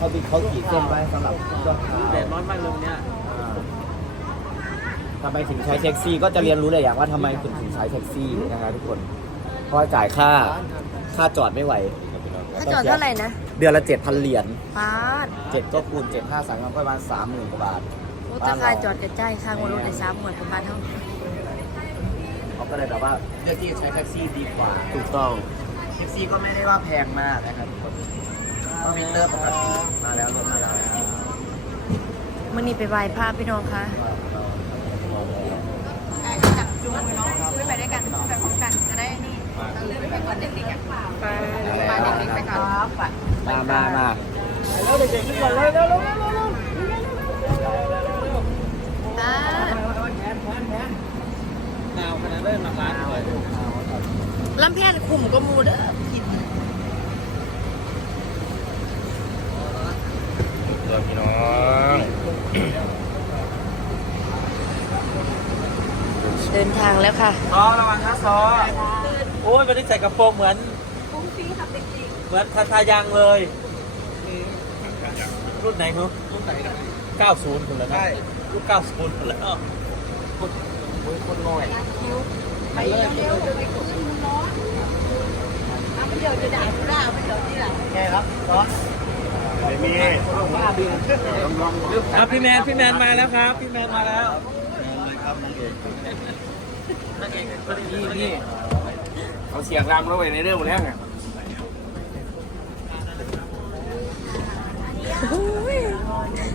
เขาติดเขาขีดเส้นไว้สำหรับยอดขาวแดดร้อนมากเลยวันเนี่ยอ่าทำไมถึงใช้แท็กซี่ ก็จะเรียนรู้เลยอย่างว่าทำไมถึงถึงใช้แท็กซี่นะครับทุกคนเพราะว่าจ่ายค่าค่าจอดไม่ไหวถ้าจอดเท่าไหร่นะเดือนละเจ็ดพันเหรียญป้าดเจ็ดก็คูณเจ็ดห้าสามก็ประมาณสามหมื่นกว่าบาทโอ้แต่ค่าจอดกระจายค่างวดรถในสามหมื่นประมาณเท่าเขาก็เลยแบบว่าเลือกที่จะใช้แท็กซี่ดีกว่า ถูกต้องแท็กซี่ก็ไม่ได้ว่าแพงมากนะครับทุกคน ก็มิเตอร์ปกติมาแล้วรถมาแล้วมื่อนี้ไปไหว้พระพี่น้องคะจับจูงมือน้องขึ้นไปด้วยกันไปพร้อมกันจะได้นี่เราเลื่อนไปก่อนเด็กๆอะไปไปเด็กๆไปก่อนมามามาแล้วเด็กๆขึ้นก่อนเลยเร็วอ่าๆหนาวขนาดได้มาร้านเลยลำแพนคุมก็มูเด้อผิด ตัวพี่น้อง เดินทางแล้วค่ะซอระวังนะซอโอ้ยวันนี้ใส่กระโปรงเหมือนเหมือนทาทายังเลยรุ่นไหนครับรุ่นไหนนะ90คนแล้วนะรุ่น90คนแล้วคนคนน้อยไปเร็วๆเดี๋ยวไปกดมันร้อนเอาไปเดี๋ยวจะด่าผู้ด่าไปเดี๋ยวที่หลังไงครับซอสไม่มีอะพี่แมนพี่แมนมาแล้วครับ พี่แมนมาแล้ว นี่นี่เขาเสียงรำเราไว้ในเรื่องหมดแล้วไง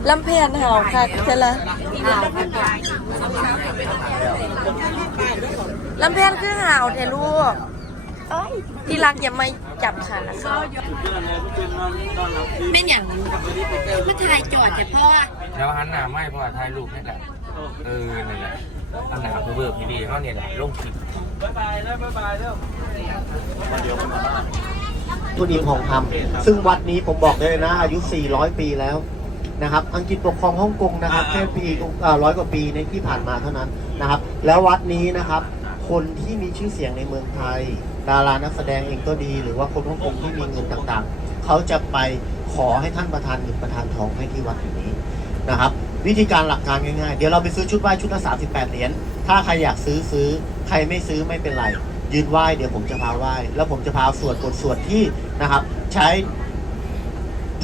ลำแพนเห่าค่ะใช่ละลำแพนคือเห่าเทลูกเอ้ยที่รักอย่ามาจับขาเขาไม่อย่างมาถ่ายจอดแต่พ่อแล้วหันหน้าไม่เพราะว่าถ่ายรูปนี่แหละ เออนั่นแหละอันหนาเพื่อเบิร์พี่ดีเขาเนี่ยแหละลงคลิปบ๊ายบายแล้วบ๊ายบายแล้วทุนอิมของคำซึ่งวัดนี้ผมบอกได้เลยนะ อายุ 400 ปีแล้วนะครับ อังกฤษปกครองฮ่องกงนะครับแค่ปีร้อยกว่าปีในที่ผ่านมาเท่านั้นนะครับ แล้ววัดนี้นะครับ คนที่มีชื่อเสียงในเมืองไทย ดารานักแสดงเองก็ดี หรือว่าคนฮ่องกงที่มีเงินต่างๆ เขาจะไปขอให้ท่านประธานเงินประธานทองให้ที่วัดแห่งนี้นะครับ วิธีการหลักการง่ายๆ เดี๋ยวเราไปซื้อชุดไหว้ชุดละ38 เหรียญ ถ้าใครอยากซื้อซื้อ ใครไม่ซื้อไม่เป็นไร ยืนไหว้เดี๋ยวผมจะพาไหว้ แล้วผมจะพาสวดบทสวดที่นะครับ ใช้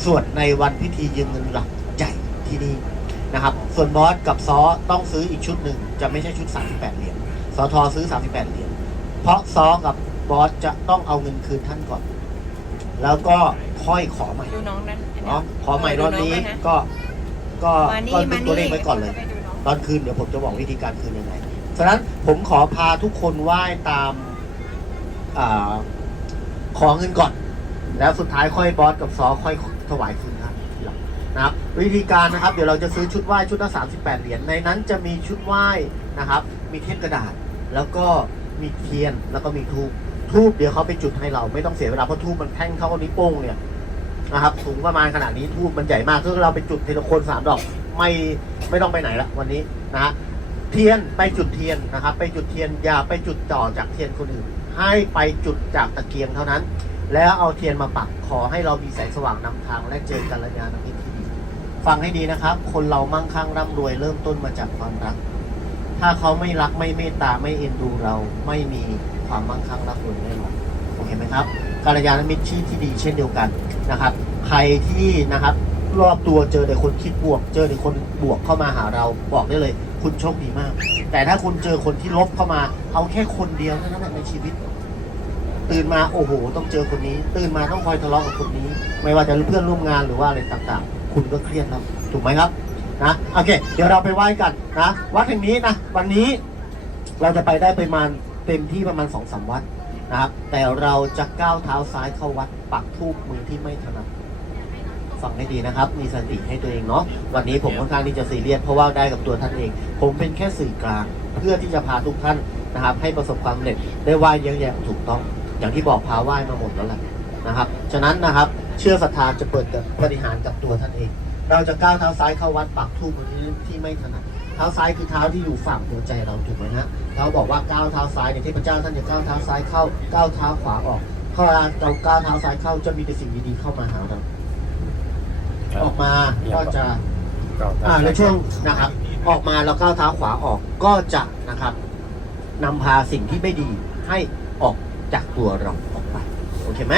สวดในวันพิธียืมเงินหลักใหญ่ที่นี่นะครับ ส่วนบอสกับซอต้องซื้ออีกชุดหนึ่งจะไม่ใช่ชุด 38 เหรียญ สอทอซื้อ 38 เหรียญ เพราะซอกับบอสจะต้องเอาเงินคืนท่านก่อน แล้วก็ค่อยขอใหม่ดูน้องนั้นเนาะขอใหม่รอบนี้ก็ ก็ก็เป็นตัวเลขไว้ก่อนเลยตอนคืนเดี๋ยวผมจะบอกวิธีการคืนยังไงฉะนั้นผมขอพาทุกคนไหว้ตามอาขอเงินก่อน แล้วสุดท้ายค่อยบอสกับซอค่อยถวายคืนครับทีหลังนะครับ วิธีการนะครับเดี๋ยวเราจะซื้อชุดไหว้ชุดละ38 เหรียญในนั้นจะมีชุดไหว้นะครับ มีเทปกระดาษ แล้วก็มีเทียนแล้วก็มีทูบทูบเดี๋ยวเขาไปจุดให้เราไม่ต้องเสียเวลาเพราะทูบมันแท่งเข้านิ้วโป้งเนี่ย นะครับสูงประมาณขนาดนี้ทูบมันใหญ่มากถ้าเราไปจุดทีละคนสามดอกไม่ไม่ต้องไปไหนละวันนี้นะฮะเทียนไปจุดเทียนนะครับ ไปจุดเทียนอย่าไปจุดต่อจากเทียนคนอื่น ให้ไปจุดจากตะเกียงเท่านั้น แล้วเอาเทียนมาปักขอให้เรามีแสงสว่างนำทางและเจอกัลยาณมิตรที่ดีฟังให้ดีนะครับ คนเรามั่งคั่งร่ำรวยเริ่มต้นมาจากความรัก ถ้าเขาไม่รักไม่เมตตาไม่เอ็นดูเราไม่มีความมั่งคั่งร่ำรวยแน่นอนโอเคไหมครับ กัลยาณมิตรที่ที่ดีเช่นเดียวกันนะครับ ใครที่นะครับรอบตัวเจอแต่คนคิดบวก เจอแต่คนบวกเข้ามาหาเราบอกได้เลย คุณโชคดีมาก แต่ถ้าคุณเจอคนที่ลบเข้ามา เอาแค่คนเดียวเท่านั้นแหละในชีวิต ตื่นมาโอ้โห ต้องเจอคนนี้ ตื่นมาต้องคอยทะเลาะกับคนนี้ ไม่ว่าจะเพื่อนร่วมงานหรือว่าอะไรต่างๆ คุณก็เครียดแล้วถูกไหมครับนะโอเค เดี๋ยวเราไปไหว้กันนะวัดแห่งนี้นะวันนี้เราจะไปได้ประมาณเต็มที่ประมาณสองสามวัด นะครับ แต่เราจะก้าวเท้าซ้ายเข้าวัดปักทูบมือที่ไม่ถนัดฟังให้ดีนะครับ มีสติให้ตัวเองเนาะวันนี้ผมค่อนข้างที่จะซีเรียสเพราะว่าได้กับตัวท่านเอง ผมเป็นแค่สื่อกลาง เพื่อที่จะพาทุกท่านนะครับ ให้ประสบความสำเร็จได้ไหว้เยอะแยะถูกต้อง อย่างที่บอกพาไหว้มาหมดแล้วแหละนะครับ ฉะนั้นนะครับเชื่อศรัทธาจะเปิดกับบริหารกับตัวท่านเอง เราจะก้าวเท้าซ้ายเข้าวัดปักทูบมือที่ไม่ถนัด เท้าซ้ายคือเท้าที่อยู่ฝั่งหัวใจเราถูกไหมฮะเราบอกว่าก้าวเท้าซ้ายเนี่ยเทพเจ้าท่านจะก้าวเท้าซ้ายเข้าก้าวเท้าขวาออกเวลาเราก้าวเท้าซ้ายเข้าจะมีแต่สิ่งดีๆเข้ามาหาเราออกมาก็จะก็อ่าในช่วงนะครับ ออกมาแล้วก้าวเท้าขวาออกก็จะนะครับนำพาสิ่งที่ไม่ดีให้ออกจากตัวเราออกไปโอเคไหม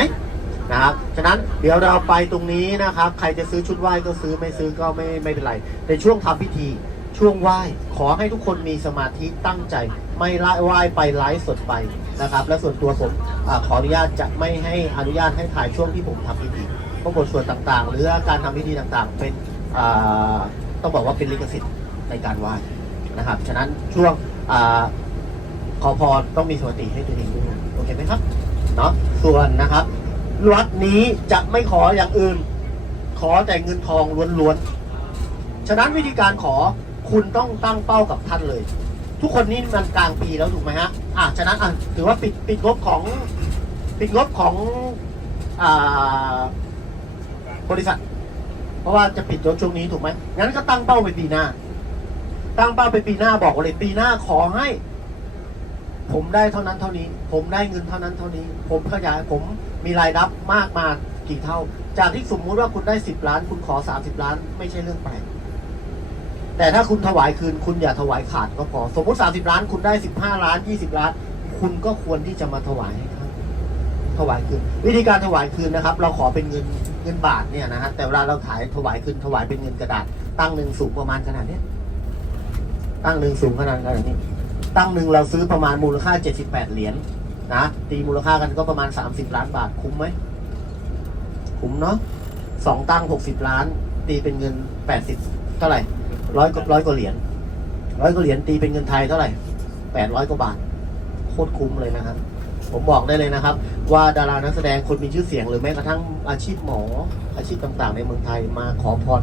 นะครับ ฉะนั้นเดี๋ยวเราไปตรงนี้นะครับ ใครจะซื้อชุดไหว้ก็ซื้อไม่ซื้อก็ไม่ไม่เป็นไร ในช่วงทำพิธี ช่วงไหว้ขอให้ทุกคนมีสมาธิตั้งใจ ไม่ละไหว้ไปไลฟ์สดไปนะครับ และส่วนตัวผมอขออนุญาตจะไม่ให้อนุญาตให้ถ่ายช่วงที่ผมทำพิธีเพราะบทสวดต่างๆ หรือการทำพิธีต่างๆ เป็นต้องบอกว่าเป็นลิขสิทธิ์ในการไหว้นะครับ ฉะนั้นช่วงอขอพรต้องมีสมาธิให้ตัวเองด้วยโอเคไหมครับเนาะส่วนนะครับวัดนี้จะไม่ขออย่างอื่น ขอแต่เงินทองล้วนๆฉะนั้นวิธีการขอ คุณต้องตั้งเป้ากับท่านเลย ทุกคนนี่มันกลางปีแล้วถูกไหมฮะอะฉะนั้นอะถือว่าปิดปิดงบของปิดงบของอ่าบริษัท เพราะว่าจะปิดรถช่วงนี้ถูกไหมงั้นก็ตั้งเป้าไปปีหน้า ตั้งเป้าไปปีหน้าบอกเลยปีหน้าขอให้ ผมได้เท่านั้นเท่านี้ ผมได้เงินเท่านั้นเท่านี้ ผมขยายผมมีรายรับมากมากี่เท่า จากที่สมมุติว่าคุณได้สิบล้าน คุณขอสามสิบล้าน ไม่ใช่เรื่องแปลก แต่ถ้าคุณถวายคืน คุณอย่าถวายขาดก็พอ สมมติสามสิบล้าน คุณได้สิบห้าล้านยี่สิบล้าน คุณก็ควรที่จะมาถวายให้ท่านถวายคืน วิธีการถวายคืนนะครับ เราขอเป็นเงินเงินบาทเนี่ยนะฮะแต่เวลาเราขายถวายคืนถวายเป็นเงินกระดาษ ตั้งหนึ่งสูงประมาณขนาดเนี้ยตั้งหนึ่งสูงขนาดขนาดนี้ ตั้งหนึ่งเราซื้อประมาณมูลค่า 78 เหรียญนะตีมูลค่ากันก็ประมาณ 30 ล้านบาทคุ้มไหมคุ้มเนาะสองตั้ง 60 ล้าน ตีเป็นเงิน 80 เท่าไหร่ ร้อยร้อยกว่าเหรียญร้อยกว่าเหรียญตีเป็นเงินไทยเท่าไหร่800กว่าบาท โคตรคุ้มเลยนะครับ ผมบอกได้เลยนะครับ ว่าดารานักแสดงคนมีชื่อเสียง หรือแม้กระทั่งอาชีพหมอ อาชีพต่างๆ ในเมืองไทยมาขอพร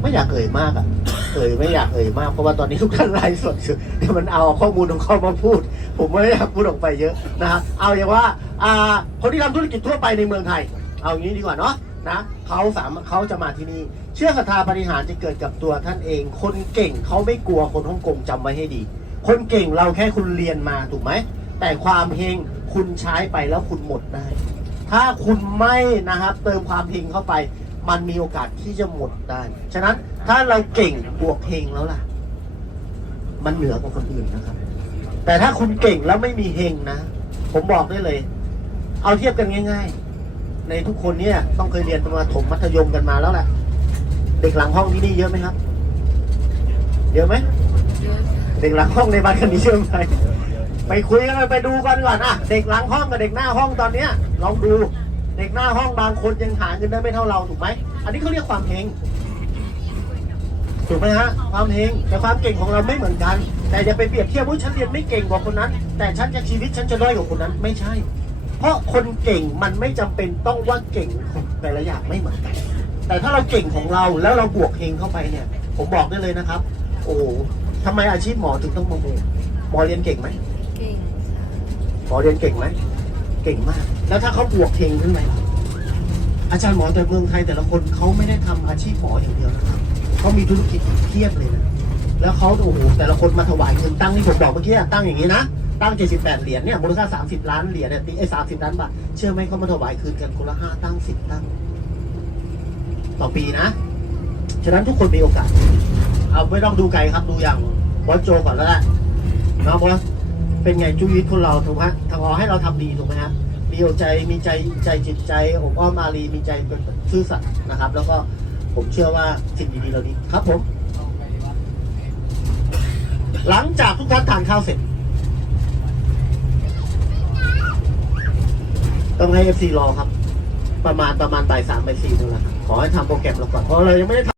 ไม่อยากเอ่ยมากอะเอ่ยไม่อยากเอ่ยมากเพราะว่าตอนนี้ทุกท่านไลฟ์สดอยู่แต่มันเอาข้อมูลของเขามาพูด ผมไม่อยากพูดออกไปเยอะนะฮะเอาอย่างว่า อ่า คนที่ทำธุรกิจทั่วไปในเมืองไทย เอาอย่างนี้ดีกว่าเนาะ นะเขาสามารถเขาจะมาที่นี่ เชื่อศรัทธาปฏิหารจะเกิดกับตัวท่านเอง คนเก่งเขาไม่กลัวคนฮ่องกงจำไว้ให้ดี คนเก่งเราแค่คุณเรียนมาถูกไหม แต่ความเฮงคุณใช้ไปแล้วคุณหมดได้ ถ้าคุณไม่นะครับเติมความเฮงเข้าไป มันมีโอกาสที่จะหมดได้ ฉะนั้นถ้าเราเก่งบวกเฮงแล้วล่ะ มันเหนือกว่าคนอื่นนะครับ แต่ถ้าคุณเก่งแล้วไม่มีเฮงนะ ผมบอกได้เลย เอาเทียบกันง่าย ๆ ในทุกคนเนี่ยต้องเคยเรียนประถมมัธยมกันมาแล้วแหละเด็กหลังห้องที่นี่เยอะไหมครับ เยอะไหมเด็กหลังห้องในบ้านกันนี้เยอะไหมไปคุยกันไปดูกันก่อนอะเด็กหลังห้องกับเด็กหน้าห้องตอนเนี้ยลองดูเด็กหน้าห้องบางคนยังหาเงินได้ไม่เท่าเราถูกไหมอันนี้เขาเรียกความเฮงถูกไหมฮะความเฮงแต่ความเก่งของเราไม่เหมือนกัน แต่อย่าไปเปรียบเทียบว่าฉันเรียนไม่เก่งกว่าคนนั้น แต่ฉันจะชีวิตฉันจะด้อยกว่าคนนั้นไม่ใช่ เพราะคนเก่งมันไม่จำเป็นต้องว่าเก่งของแต่ละอย่างไม่เหมือนกัน แต่ถ้าเราเก่งของเราแล้วเราบวกเฮงเข้าไปเนี่ย ผมบอกได้เลยนะครับ โอ้โหทำไมอาชีพหมอถึงต้องมาโมหมอเรียนเก่งไหมเก่งหมอเรียนเก่งไหมเก่งมาก แล้วถ้าเขาบวกเฮงขึ้นไปล่ะอาจารย์หมอแต่เมืองไทยแต่ละคนเขาไม่ได้ทำอาชีพหมออย่างเดียวนะครับเขามีธุรกิจอีกเพียบเลยนะแล้วเขาโอ้โหแต่ละคนมาถวายเงินตั้งที่ผมบอกเมื่อกี้อะตั้งอย่างนี้นะ ตั้ง 78 เหรียญเนี่ยมูลค่า 30 ล้านเหรียญเนี่ยตีไอ้30 ล้านบาทเชื่อไหมเขามาถวายคืนกันคนละห้าตั้งสิบตั้ง ต่อปีนะ ฉะนั้นทุกคนมีโอกาส เอาไม่ต้องดูไกลครับดูอย่างบอสโจก่อนแล้วแหละนะบอสเป็นไงชีวิตคนเราถูกไหมทางออให้เราทำดีถูกไหมฮะมีใจมีใจใจจิตใจอบอ้อมอารีมีใจเป็นซื่อสัตย์นะครับ แล้วก็ผมเชื่อว่าสิ่งดีๆเหล่านี้ครับผม หลังจากทุกท่านทานข้าวเสร็จ ต้องให้เอฟซีรอครับ ประมาณประมาณบ่ายสามบ่ายสี่นั่นแหละครับขอให้ทำโปรแกรมเราก่อนเพราะเรายังไม่ได้ทำ